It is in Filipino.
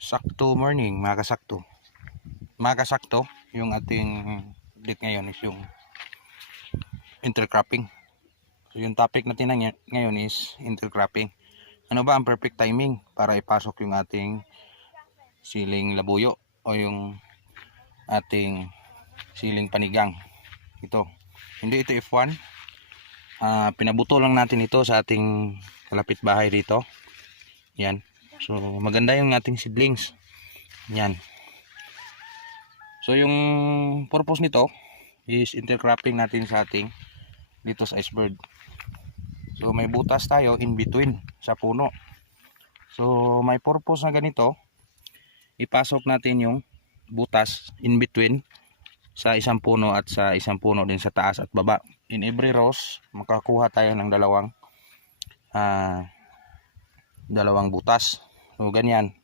Sakto morning, makasakto yung ating update ngayon is yung intercropping. So yung topic natin ngayon is intercropping. Ano ba ang perfect timing para ipasok yung ating siling labuyo o yung ating siling panigang? Ito, hindi ito F1. Pinabuto lang natin ito sa ating kalapit bahay dito. Yan. So maganda yung ating seedlings. Yan. So yung purpose nito is intercropping natin sa ating dito sa iceberg. So may butas tayo in between sa puno. So may purpose na ganito, ipasok natin yung butas in between sa isang puno at sa isang puno din sa taas at baba. In every rows makakuha tayo ng dalawang butas. So ganyan.